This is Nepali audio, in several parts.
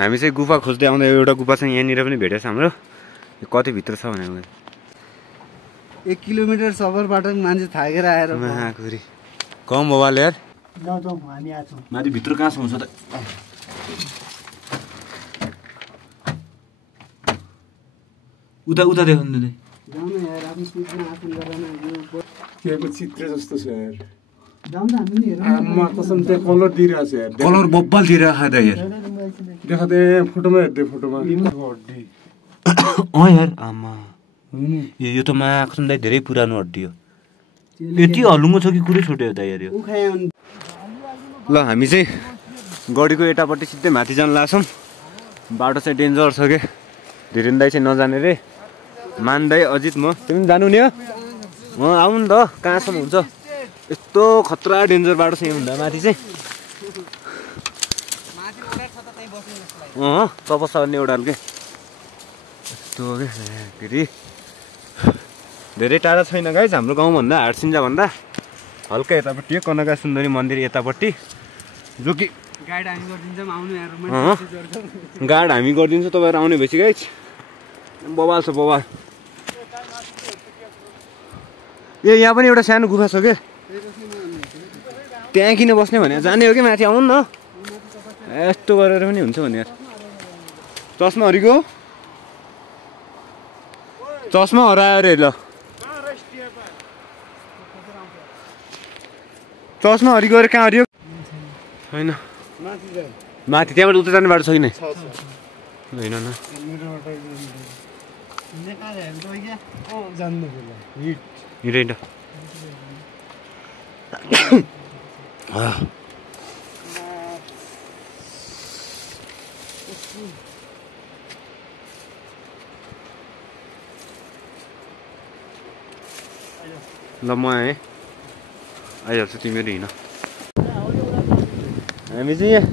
हामी चाहिँ गुफा खोज्दै आउँदा एउटा गुफा चाहिँ यहाँनिर पनि भेटेछ हाम्रो। कति भित्र छ भने 1 किलोमिटर सफरबाट मान्छे थाकेर आएर महाकुरी कम मोबाइल यार जाउँ हामी आछौँ। माथि भित्र कहाँसम्म छ त? उता उता देख्नु नि। जाउँ न यार, आफ्नो सुटमा आसन गरेन यो केको चित्र जस्तो छ यार। जाउँ न हामी नि हेरौँ। आम्मा कसम त्यहाँ कलर दिइरहेछ यार। कलर बब्बल दिइरहेको त यार। देखा दे फोटोमा हेर्दै फोटोमा। हड्डी। यार आमा। यो त मा कसम दाइ धेरै पुरानो हड्डी हो। यति हलुङ्गो छ कि कुरै छुट्यो त यार यो। ल हामी चाहिँ गडीको यतापट्टि सिधै माथि जान लाग्छौँ। बाटो चाहिँ डेन्जर छ के। धिरेन दाइ चाहिँ नजाने रे। मान दाइ अजित म तिमी जानु नि हो? आउनु नि त कहाँसम्म हुन्छ। यस्तो खतरा डेन्जर बाटो छ यहाँ माथि चाहिँ। तपस्या गर्ने एउटा के यस्तो के फेरि धेरै टाढा छैन गाइज हाम्रो गाउँभन्दा हाटसिन्जा भन्दा हल्का यतापट्टि हो कनका सुन्दरी मन्दिर यतापट्टि जो कि गाइड हामी गरिदिन्छौँ आउनु यार। गाइड हामी गरिदिन्छौँ तपाईँहरू आउने भएपछि गाइज बवाल छ बवाल। ए यहाँ पनि एउटा सानो गुफा छ के त्यहाँ किन बस्ने भने जाने हो कि माथि आउनु न यस्तो गरेर पनि हुन्छ भने यार। चस्मा हरिको चस्मा हरायो अरे ल चस्मा हरि गएर कहाँ हरियो होइन माथि त्यहाँबाट उता जाने बाटो छ कि नै होइन न हिँड ल म आएँ आइहाल्छु तिमीहरू हिँड। हामी चाहिँ यहाँ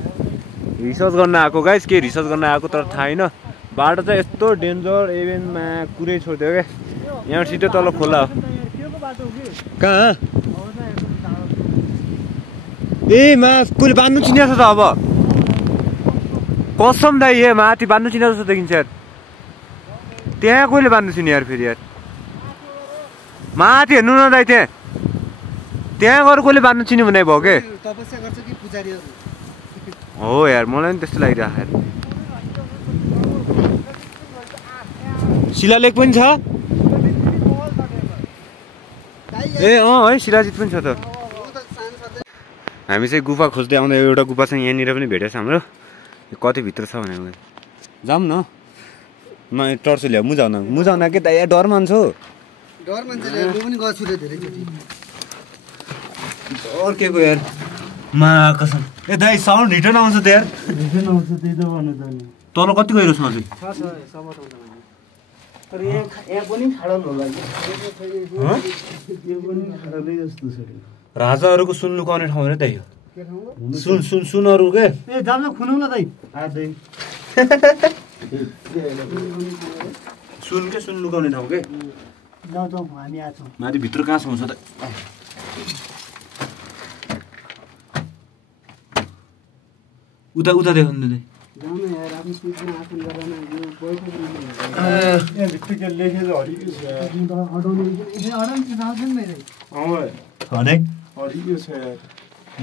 रिसर्च गर्न आएको गाइस के रिसर्च गर्न आएको तर थाहा छैन। बाटो चाहिँ यस्तो डेन्जर इभेनमा कुरै छोडिदियो क्या। यहाँ सिधै तल खोला हो। कहाँ ए मा कसले बाँध्नु चिनेको छ त अब कसम दाइ ए माथि बाँध्नु चिनेको जस्तो देखिन्छ यार। त्यहाँ कहिले बाँध्नु चिने यार फेरि यार माथि हेर्नु न दाइ त्यहाँ गएर कसले बाँध्नु चिन्यो भने भयो के तपस्या गर्छ कि पुजारीहरू हो यार मलाई पनि त्यस्तो लागिरहेको यार। शिलालेख पनि छ ए है शिलाजित पनि छ त। हामी चाहिँ गुफा खोज्दै आउँदा एउटा गुफा चाहिँ यहाँनिर पनि भेटेछ हाम्रो। कति भित्र छ भने जाऊँ न टर्च ल्याऊ मुजाउन के त यहाँ डर मान्छौ डर मान्छेले म पनि गएको छु रे धेरैचोटि डर के को यार मा कसम ए दाइ साउन्ड रिटर्न आउँछ त यार। रिटर्न आउँछ त्यही त भन्नु त नि तल कति गइरो छ अझै छ तर यहाँ पनि खाडल होला कि यो पनि खाडलै जस्तो छ राजाहरूको सुन लुकाउने ठाउँ रे दाइ यो सुनहरू के ए जाम खुनौ न दाइ आदै सुन लुकाउने ठाउँ के जाउँ हामी आछौँ। माथि भित्र कहाँसम्म छ त? उता उता देख्नु नि जाउँ न यार आफ्नो सुटमा आसन गरेन यो बयको यहाँ भित्र के लेखेको हरियो छ यार। हटाउनु अडाउनु जान्छ नि मेरो हनेक हरियो छ यार।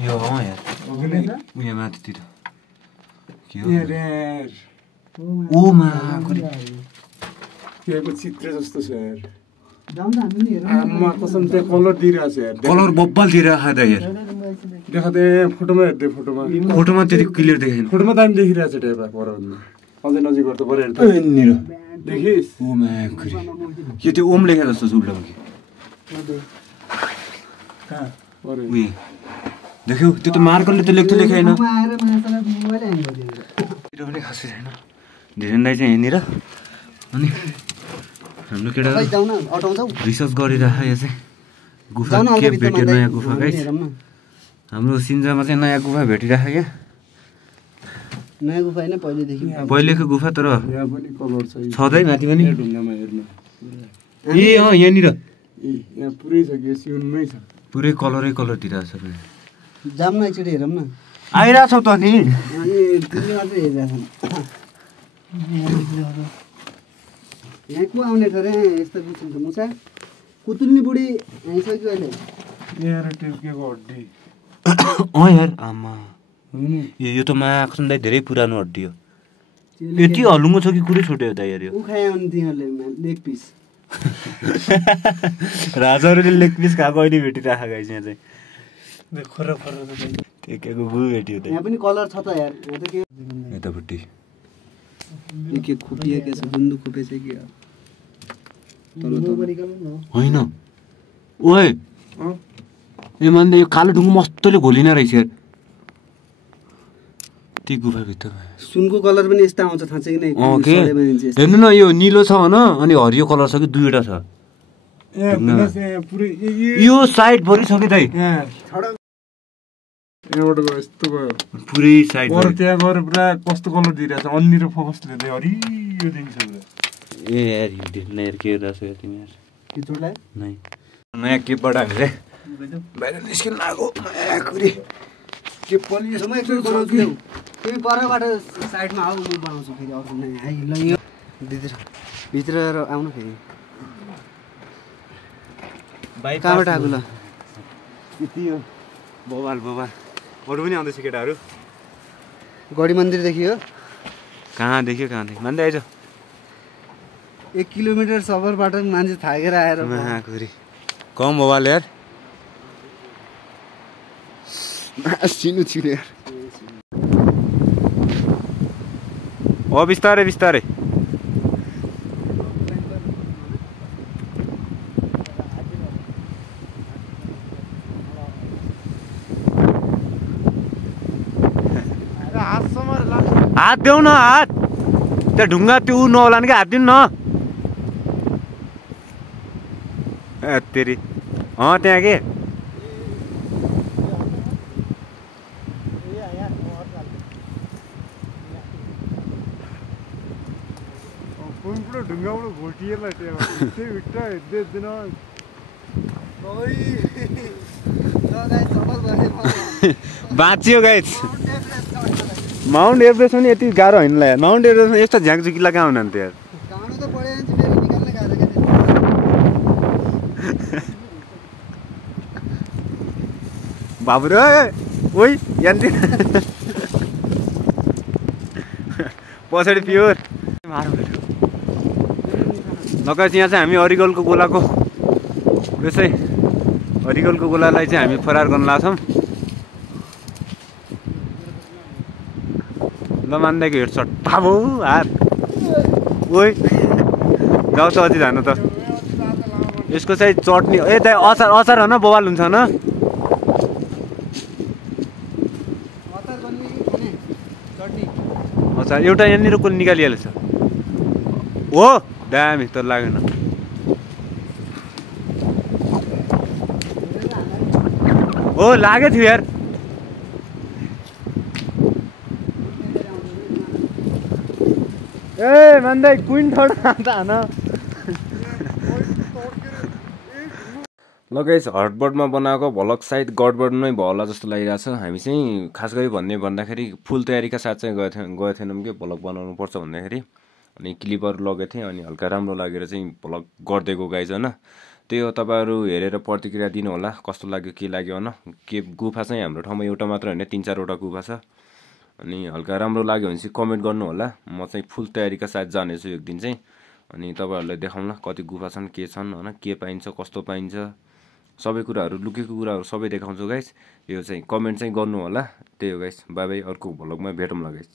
यो हो यार उयो माथितिर के हो यार ओ मा केको चित्र जस्तो छ यार। जाउँ न हामी नि हेरौँ। आम्मा कसम त्यहाँ कलर दिइरहेछ यार। कलर बब्बल दिइरहेको त यार। देखा दे फोटोमा हेर्दै फोटोमा। फोटोमा त्यति क्लियर देखेन। फोटोमा दामी देखिरहेछ टेपा परभन्दा अझै नजिक गर्दा पऱ्यो हेर्दा यहाँनिर देखिस् ओ मा के त्यो ओम लेखेको जस्तो छ उल्टा कि कहाँ पऱ्यो उयो देख्यौ त्यो त मार्करले त लेख्दै लेखेन। आएर मान्छेलाई मोबाइल ह्याङ गरिदिन्छ पनि खासै छैन धेरै दाइ चाहिँ यहाँनिर अनि हाम्रो केटाहरू जाउँ न अटाउँछौ रिसर्च गरिरहेको यहाँ चाहिँ गुफा के भेट्यो नयाँ गुफा गाइस। हाम्रो सिन्जामा चाहिँ नयाँ गुफा भेटिरहेको क्या नयाँ गुफा होइन पहिलेदेखि पहिलेको गुफा तर यहाँ पनि कलर छ छँदै माथि पनि ढुङ्गामा हेर्नु ए यहाँनिर यहाँ पुरै छ कि सिउनमै छ पुरै कलरै कलर दिइरहेको छ जाम न एकचोटि हेरौँ न आइरहेछौ त नि अनि तिमीले मात्रै हेरिरहेछन् यहाँ को आउने छ रे यस्तो बिचमा मुसा कुतुल्ने बुढी आइसक्यो अहिले यहाँ टिर्केको हड्डी अँ यार आमा यो त माया कसमलाई धेरै पुरानो हड्डी हो यति हलुङ्गो छ कि कुरै छुट्यो त यार यो उखायो अनि तिमीहरूले लेग पिस राजाहरूले लेग पिस खाएको अहिले भेटिरहेको गाइस यहाँ चाहिँ खरा टेकेको गु भेट्यो त यहाँ पनि कलर छ त यार यहाँ त के यतापट्टि के खोपिएको छ बुन्दु खोपेछ कि होइन ओए ए मान्दै यो कालो ढुङ्गो मस्तले घोलिन रहेछ यार ती गुफाभित्र सुनको कलर पनि यस्तो आउँछ थाहा छ कि नै हेर्नु न यो निलो छ होइन अनि हरियो कलर छ कि दुईवटा छ यो साइड भरि छ कि दाइ यहाँबाट गयो यस्तो गयो पुरै साइड त्यहाँ गएर पुरा कस्तो कलर दिइरहेछ अन्निरो फोकसले चाहिँ हरियो देखिन्छ पुरा ए यार हिँड्दैन यार के रहेछ यार तिमी यार के चोटलाई नै नयाँ केपबाट हामी चाहिँ बाहिर निस्किन लाग्यो नयाँ कुरी के पनि म एकचोटि बनाउँछु देऊ तिमी परबाट साइडमा आऊ म बनाउँछु फेरि अर्को नयाँ आइ ल यो भित्र आउनु फेरि कहाँबाट आएको ल यति हो बबाल अरू पनि आउँदैछ केटाहरू गढी मन्दिर देखियो कहाँ देख्यो मान्दै आइज 1 किलोमिटर सफरबाट मान्छे थाकेर आएर महाकुरी कम बबाल यार सिनु छिनु यार बिस्तारै हात देऊ न हात त्यहाँ ढुङ्गा त्यो नहोला नि क्या हात दिनु न तेरि त्यहाँ के ढुङ्गाबाट घोटिएला बाँचियो गाइस माउन्ट एभरेस्ट पनि यति गाह्रो होइन यार माउन्ट एभरेस्ट यस्तो झ्याङझुकिला कहाँ हुनुहुन्थ्यो यार बाबु ओइ यान्ति पछाडि प्योर नकास यहाँ चाहिँ हामी अरिगलको गोलाको यसै अरिगलको गोलालाई चाहिँ हामी फरार गर्न लाग्छौँ ल मान्दैको हेर्छ ठाबो हात ओइ जाऊ त अझै जानु त यसको चाहिँ चटनी ए दाइ अचार होइन बवाल हुन्छ न अचार एउटा यहाँनिर को निकालिहालेछ हो दामी त लागेन हो लागेको थियो यार ए मान्दै क्विन थर्ड हान लगाइस हटबर्डमा बनाएको भलक सायद गडबड नै भयो होला जस्तो लागिरहेछ हामी चाहिँ खास गरी भन्दाखेरि फुल तयारीका साथ चाहिँ गएको थिएनौँ कि भलक बनाउनु पर्छ भन्दाखेरि अनि क्लिपहरू लगेको थिएँ अनि हल्का राम्रो लागेर चाहिँ भलक गरिदिएको गाइज होइन त्यही हो तपाईँहरू हेरेर प्रतिक्रिया दिनु होला कस्तो लाग्यो के लाग्यो होइन के गुफा चाहिँ हाम्रो ठाउँमा एउटा मात्र होइन 3-4वटा गुफा छ अनि हल्का राम्रो लाग्यो भने चाहिँ कमेन्ट गर्नु होला म चाहिँ फुल तयारीका साथ जानेछु एक दिन चाहिँ अनि तपाईँहरूलाई देखाउँला कति गुफा छन् के छन् होइन के पाइन्छ कस्तो पाइन्छ सबै कुराहरू लुकेको कुराहरू सबै देखाउँछु गाइस यो चाहिँ कमेन्ट चाहिँ गर्नु होला त्यही हो गाइस बाई अर्को भ्लगमा भेटौँला गाइस